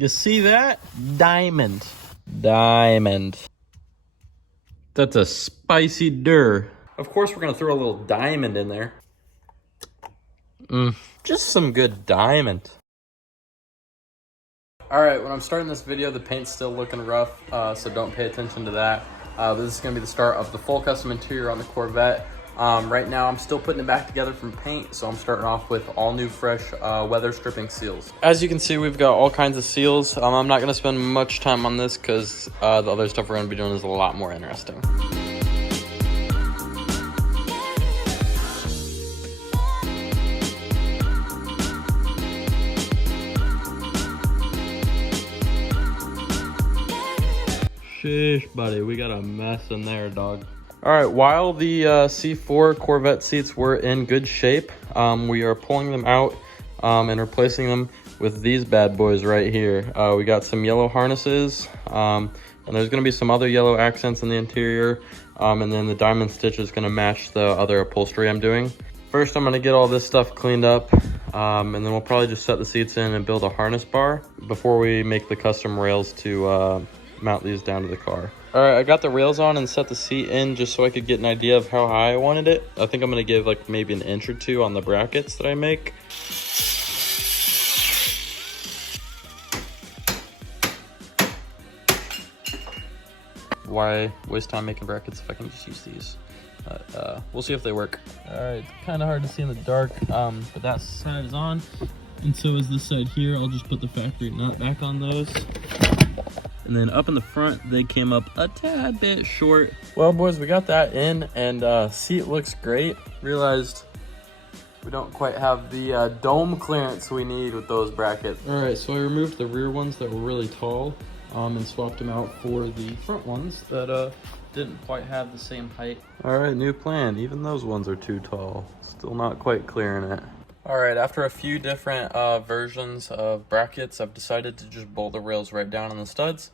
You see that? Diamond. Diamond. That's a spicy dur. Of course, we're gonna throw a little diamond in there. Just some good diamond. All right, when I'm starting this video, the paint's still looking rough, so don't pay attention to that. This is gonna be the start of the full custom interior on the Corvette. Right now, I'm still putting it back together from paint, so I'm starting off with all new fresh weather stripping seals. As you can see, we've got all kinds of seals. I'm not gonna spend much time on this because the other stuff we're gonna be doing is a lot more interesting. Sheesh, buddy, we got a mess in there, dog. All right, while the C4 Corvette seats were in good shape, we are pulling them out and replacing them with these bad boys right here. We got some yellow harnesses, and there's gonna be some other yellow accents in the interior, and then the diamond stitch is gonna match the other upholstery I'm doing. First, I'm gonna get all this stuff cleaned up, and then we'll probably just set the seats in and build a harness bar before we make the custom rails to mount these down to the car. All right, I got the rails on and set the seat in just so I could get an idea of how high I wanted it. I think I'm gonna give like maybe an inch or two on the brackets that I make. Why waste time making brackets if I can just use these? We'll see if they work. All right, it's kind of hard to see in the dark, but that side is on, and so is this side here. I'll just put the factory nut back on those. And then up in the front, they came up a tad bit short. Well, boys, we got that in, and seat looks great. Realized we don't quite have the dome clearance we need with those brackets. All right, so I removed the rear ones that were really tall and swapped them out for the front ones that didn't quite have the same height. All right, new plan. Even those ones are too tall. Still not quite clearing it. All right, after a few different versions of brackets, I've decided to just bolt the rails right down on the studs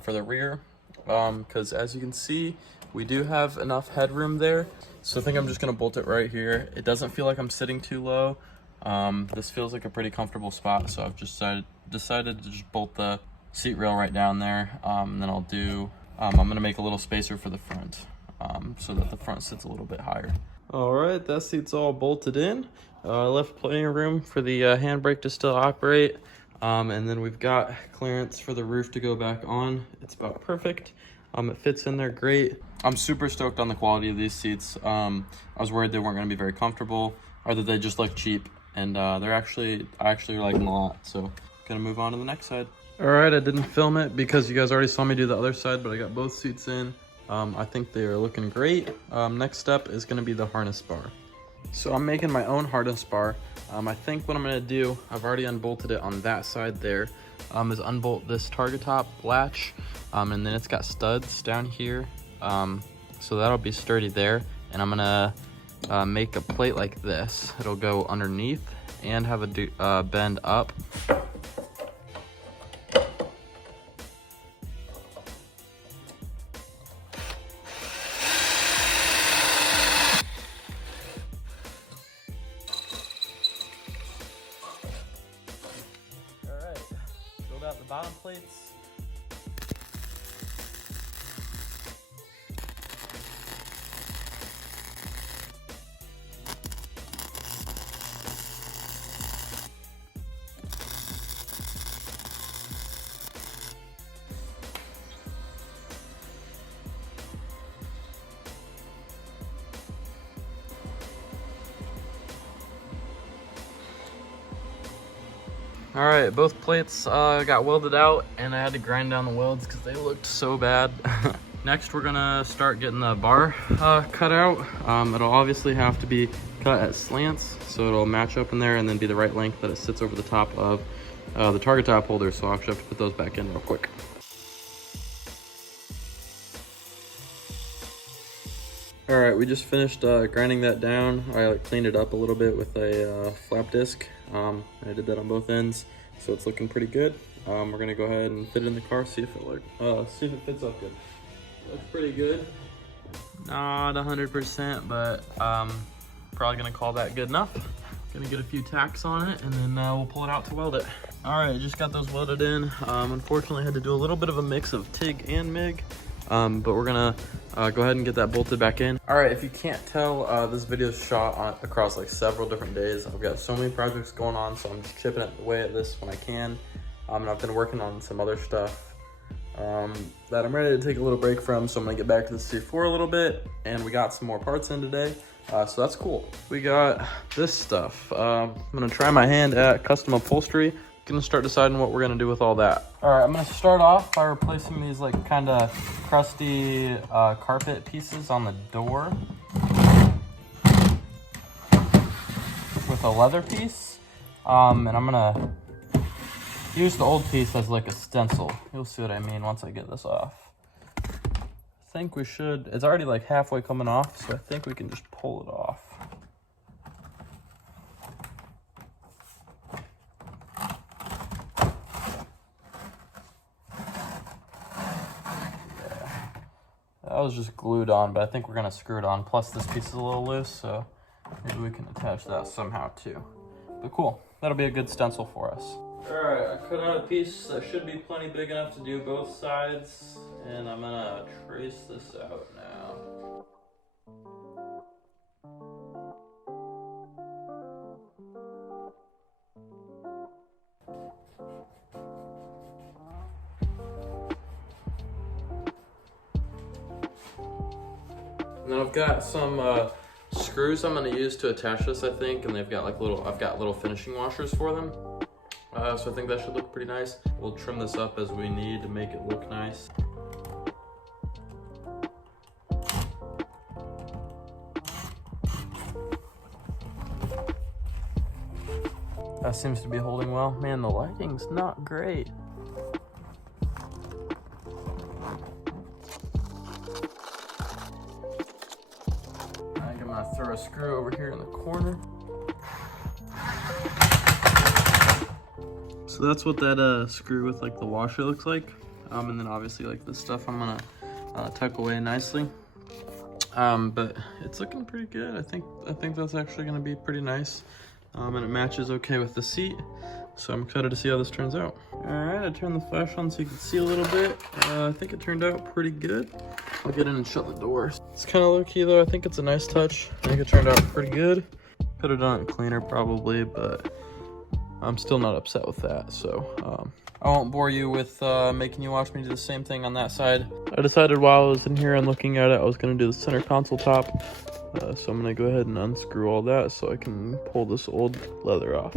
for the rear, because as you can see, we do have enough headroom there. So I think I'm just gonna bolt it right here. It doesn't feel like I'm sitting too low. This feels like a pretty comfortable spot, so I've just decided to just bolt the seat rail right down there. And then I'll do, I'm gonna make a little spacer for the front so that the front sits a little bit higher. All right, that seat's all bolted in. I left plenty of room for the handbrake to still operate. And then we've got clearance for the roof to go back on. It's about perfect. It fits in there great. I'm super stoked on the quality of these seats. I was worried they weren't gonna be very comfortable or that they just look cheap. And I actually like them a lot. So gonna move on to the next side. All right, I didn't film it because you guys already saw me do the other side, but I got both seats in. I think they are looking great. Next step is gonna be the harness bar. So I'm making my own harness bar. I think what I'm gonna do, I've already unbolted it on that side there, is unbolt this target top latch, and then it's got studs down here. So that'll be sturdy there. And I'm gonna make a plate like this. It'll go underneath and have a bend up. Out the bottom plates. All right, both plates got welded out, and I had to grind down the welds because they looked so bad. Next, we're gonna start getting the bar cut out. It'll obviously have to be cut at slants, so it'll match up in there and then be the right length that it sits over the top of the target top holder. So I'll actually have to put those back in real quick. All right, we just finished grinding that down. I cleaned it up a little bit with a flap disc. I did that on both ends, so it's looking pretty good. We're gonna go ahead and fit it in the car, see if it fits up good. Looks pretty good. Not 100%, but probably gonna call that good enough. Gonna get a few tacks on it, and then we'll pull it out to weld it. All right, just got those welded in. Unfortunately, I had to do a little bit of a mix of TIG and MIG, but we're gonna go ahead and get that bolted back in. All right, if you can't tell, this video is shot across like several different days. I've got so many projects going on, so I'm just chipping away at this when I can. And I've been working on some other stuff that I'm ready to take a little break from, so I'm gonna get back to the C4 a little bit, and we got some more parts in today. So that's cool. We got this stuff. I'm gonna try my hand at custom upholstery. Gonna start deciding what we're gonna do with all that. All right, I'm gonna start off by replacing these like kind of crusty carpet pieces on the door with a leather piece. And I'm gonna use the old piece as like a stencil. You'll see what I mean once I get this off. I think we should, it's already like halfway coming off, so I think we can just pull it off. That was just glued on, but I think we're gonna screw it on. Plus this piece is a little loose, so maybe we can attach that somehow too. But cool, that'll be a good stencil for us. All right, I cut out a piece that should be plenty big enough to do both sides, and I'm gonna trace this out now. And then I've got some screws I'm gonna use to attach this, I think, and they've got like I've got little finishing washers for them. So I think that should look pretty nice. We'll trim this up as we need to make it look nice. That seems to be holding well. Man, the lighting's not great. I think I'm gonna throw a screw over here in the corner. So that's what that screw with like the washer looks like. And then obviously like this stuff I'm gonna tuck away nicely. But it's looking pretty good. I think that's actually gonna be pretty nice. And it matches okay with the seat. So I'm excited to see how this turns out. All right, I turned the flash on so you can see a little bit. I think it turned out pretty good. I'll get in and shut the door. It's kind of low key though. I think it's a nice touch. I think it turned out pretty good. Could have done it cleaner probably, but I'm still not upset with that. So I won't bore you with making you watch me do the same thing on that side. I decided while I was in here and looking at it, I was gonna do the center console top. So I'm gonna go ahead and unscrew all that so I can pull this old leather off.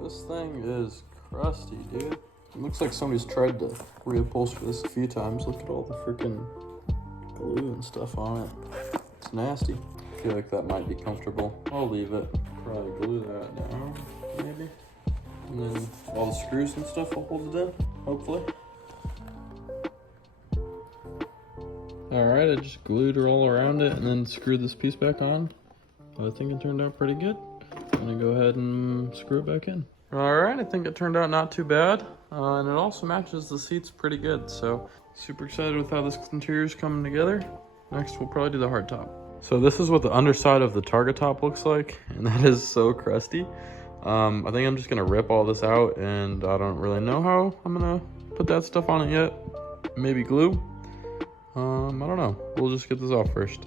This thing is crusty, dude. It looks like somebody's tried to reupholster this a few times. Look at all the freaking glue and stuff on it. It's nasty. I feel like that might be comfortable. I'll leave it. Probably glue that down, maybe. And then all the screws and stuff will hold it in, hopefully. All right, I just glued her all around it and then screwed this piece back on. I think it turned out pretty good. I'm gonna go ahead and screw it back in. All right, I think it turned out not too bad. And it also matches the seats pretty good. So super excited with how this interior is coming together. Next, we'll probably do the hard top. So this is what the underside of the Targa top looks like. And that is so crusty. I think I'm just gonna rip all this out, and I don't really know how I'm gonna put that stuff on it yet. Maybe glue. I don't know. We'll just get this off first.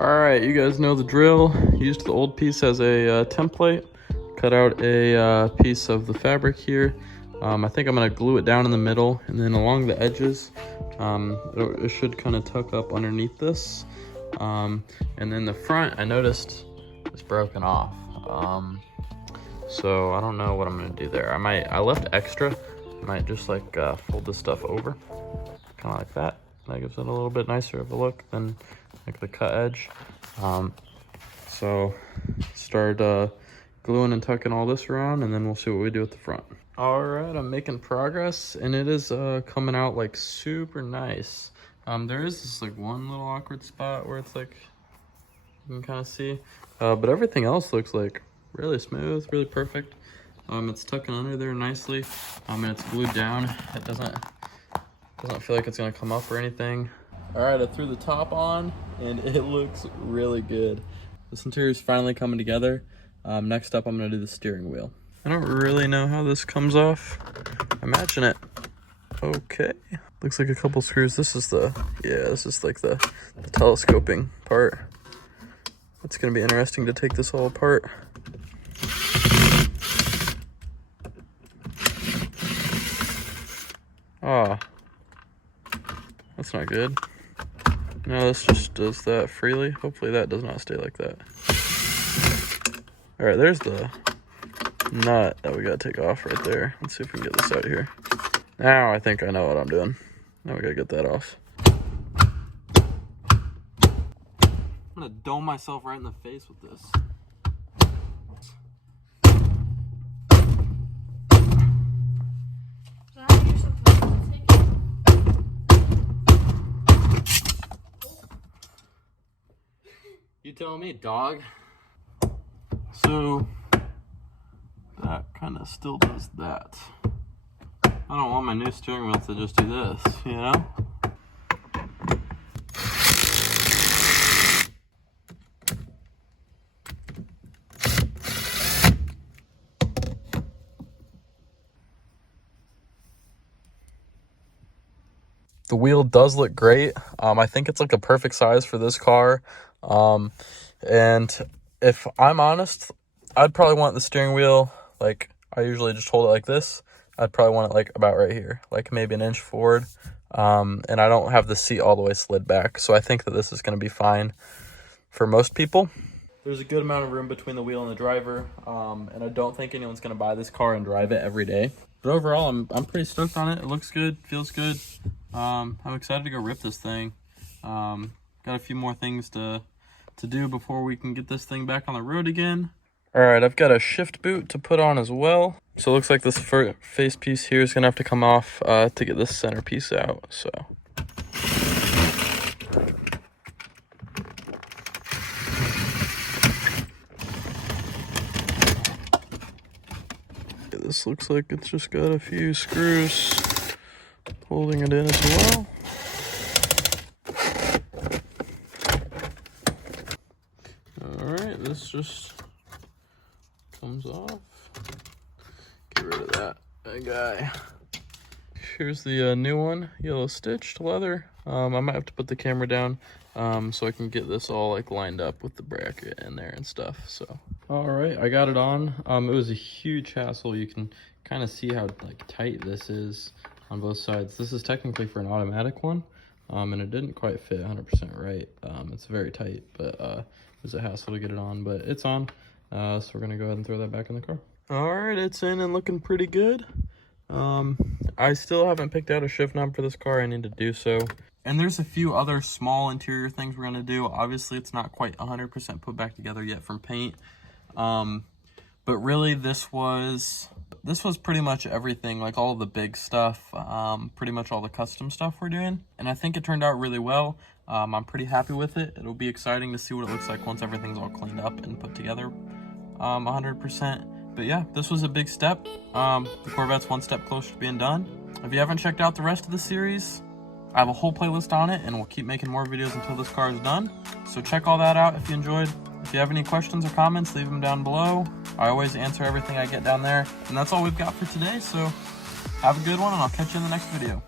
Alright, you guys know the drill. Used the old piece as a template. Cut out a piece of the fabric here. I think I'm going to glue it down in the middle, and then along the edges, it should kind of tuck up underneath this. And then the front, I noticed, is broken off. So I don't know what I'm gonna do there. I left extra. I might just like fold this stuff over, kind of like that. That gives it a little bit nicer of a look than like the cut edge. So start gluing and tucking all this around, and then we'll see what we do with the front. All right, I'm making progress, and it is coming out like super nice. There is this like one little awkward spot where it's like you can kind of see, but everything else looks like really smooth, really perfect. It's tucking under there nicely, and it's glued down. It doesn't feel like it's gonna come up or anything. All right, I threw the top on, and it looks really good. this interior is finally coming together. Next up, I'm gonna do the steering wheel. I don't really know how this comes off. Imagine it. Okay. Looks like a couple screws. This is like the telescoping part. It's gonna be interesting to take this all apart. Ah, that's not good. No, this just does that freely. Hopefully that does not stay like that. All right, there's the nut that we gotta take off right there. Let's see if we can get this out of here. Now I think I know what I'm doing. Now we gotta get that off. I'm gonna dome myself right in the face with this. You tell me, dog. So that kind of still does that. I don't want my new steering wheel to just do this, you know? The wheel does look great. I think it's like a perfect size for this car. And if I'm honest, I'd probably want the steering wheel, like I usually just hold it like this. I'd probably want it like about right here, like maybe an inch forward. And I don't have the seat all the way slid back. So I think that this is going to be fine for most people. There's a good amount of room between the wheel and the driver. And I don't think anyone's going to buy this car and drive it every day. But overall, I'm pretty stoked on it. It looks good, feels good. I'm excited to go rip this thing. Got a few more things to do before we can get this thing back on the road again. All right, I've got a shift boot to put on as well. So it looks like this face piece here is gonna have to come off to get this center piece out, so. This looks like it's just got a few screws holding it in as well. Alright, this just comes off. Get rid of that guy. Here's the new one, yellow stitched leather. I might have to put the camera down so I can get this all like lined up with the bracket in there and stuff. So, all right, I got it on. It was a huge hassle. You can kind of see how like tight this is on both sides. This is technically for an automatic one, and it didn't quite fit 100% right. It's very tight, but it was a hassle to get it on, but it's on. So we're gonna go ahead and throw that back in the car. All right, it's in and looking pretty good. I still haven't picked out a shift knob for this car. I need to do so. And there's a few other small interior things we're gonna do. Obviously, it's not quite 100% put back together yet from paint. But really, this was pretty much everything, like all the big stuff, pretty much all the custom stuff we're doing. And I think it turned out really well. I'm pretty happy with it. It'll be exciting to see what it looks like once everything's all cleaned up and put together 100%. But yeah, this was a big step. The Corvette's one step closer to being done. If you haven't checked out the rest of the series, I have a whole playlist on it, and we'll keep making more videos until this car is done. So check all that out if you enjoyed. If you have any questions or comments, leave them down below. I always answer everything I get down there. And that's all we've got for today, so have a good one, and I'll catch you in the next video.